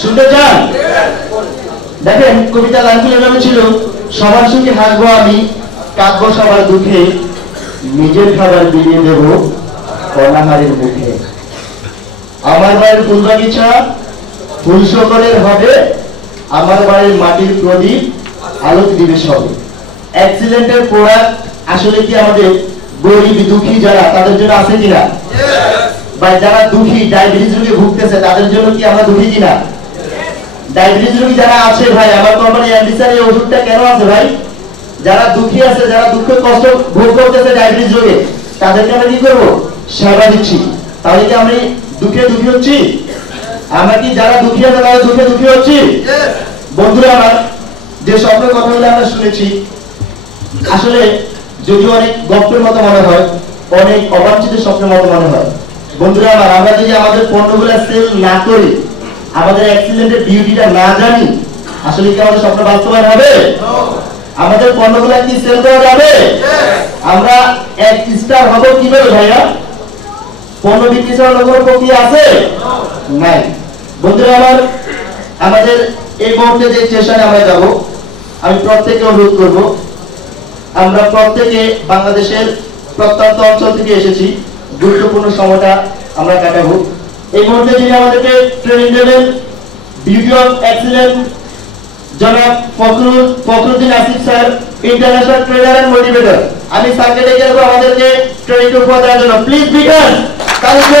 শুনতে চান? দেখেন কবিতা লাইনগুলো এভাবে ছিল, সবার সুখে হাসবো আমি, কাঁদবো সবার দুঃখে, নিজের খাবার বিলিয়ে দেব অনাহারের মুখে। আমার বাড়ির ফুল বাগিচা ফুল সকলের হবে, আমার বাড়ির মাটির প্রদীপ আলোক দিবে সবে। অ্যাক্সিডেন্টের প্রোডাক্ট আসলে কি আমাদের গরিব দুঃখী যারা তাদের জন্য আছে কিনা? বা যারা দুঃখী ডায়াবেটিস রোগে ভুগতেছে তাদের জন্য কি আমরা দুঃখী কিনা? ডায়াবেটিস রোগী যারা আছে ভাই, আমার কোম্পানি অ্যান্ডিসার এই ওষুধটা কেন আছে ভাই? যারা দুঃখী আছে, যারা দুঃখ কষ্ট ভোগ করতেছে ডায়াবেটিস রোগে, তাদেরকে আমরা কি করবো? সেবা দিচ্ছি। তাহলে কি আমি দুঃখে দুঃখী হচ্ছি? আমরা কি যারা দুঃখী আছে তারা দুঃখে দুঃখী হচ্ছি? বন্ধুরা আমার, যে স্বপ্নের কথাগুলো আমরা শুনেছি আসলে যদিও অনেক গল্পের মতো মনে হয়, অনেক অবাঞ্ছিত স্বপ্নের মতো মনে হয়। বন্ধুরা আমার, আমরা যদি আমাদের পণ্যগুলো সেল না করি, আমাদের অ্যাক্সিডেন্টের ডিউটিটা না জানি, আসলে কি আমাদের স্বপ্ন বাস্তবায়ন হবে? আমাদের পণ্যগুলো কি সেল করা যাবে? আমরা এক স্টার হব কিভাবে ভাইয়া? পণ্য বিক্রি করার কোনো প্রক্রিয়া আছে? নাই। বন্ধুরা আমার, আমাদের এই মুহূর্তে যে স্টেশনে আমরা যাব, আমি প্রত্যেককে অনুরোধ করব, আমরা প্রত্যেকে বাংলাদেশের প্রত্যন্ত অঞ্চল থেকে এসেছি, গুরুত্বপূর্ণ সময়টা আমরা কাটাবো। এই মুহূর্তে যিনি আমাদেরকে ট্রেনিং দেবেন, বিউটি অফ এক্সিলেন্স জনাব Fakhruddin Asif sir, international trainer and motivator. আমি স্যারকে ডেকে দেবো আমাদেরকে ট্রেনিং উপহার দেওয়ার জন্য। প্লিজ বিগান তাহলে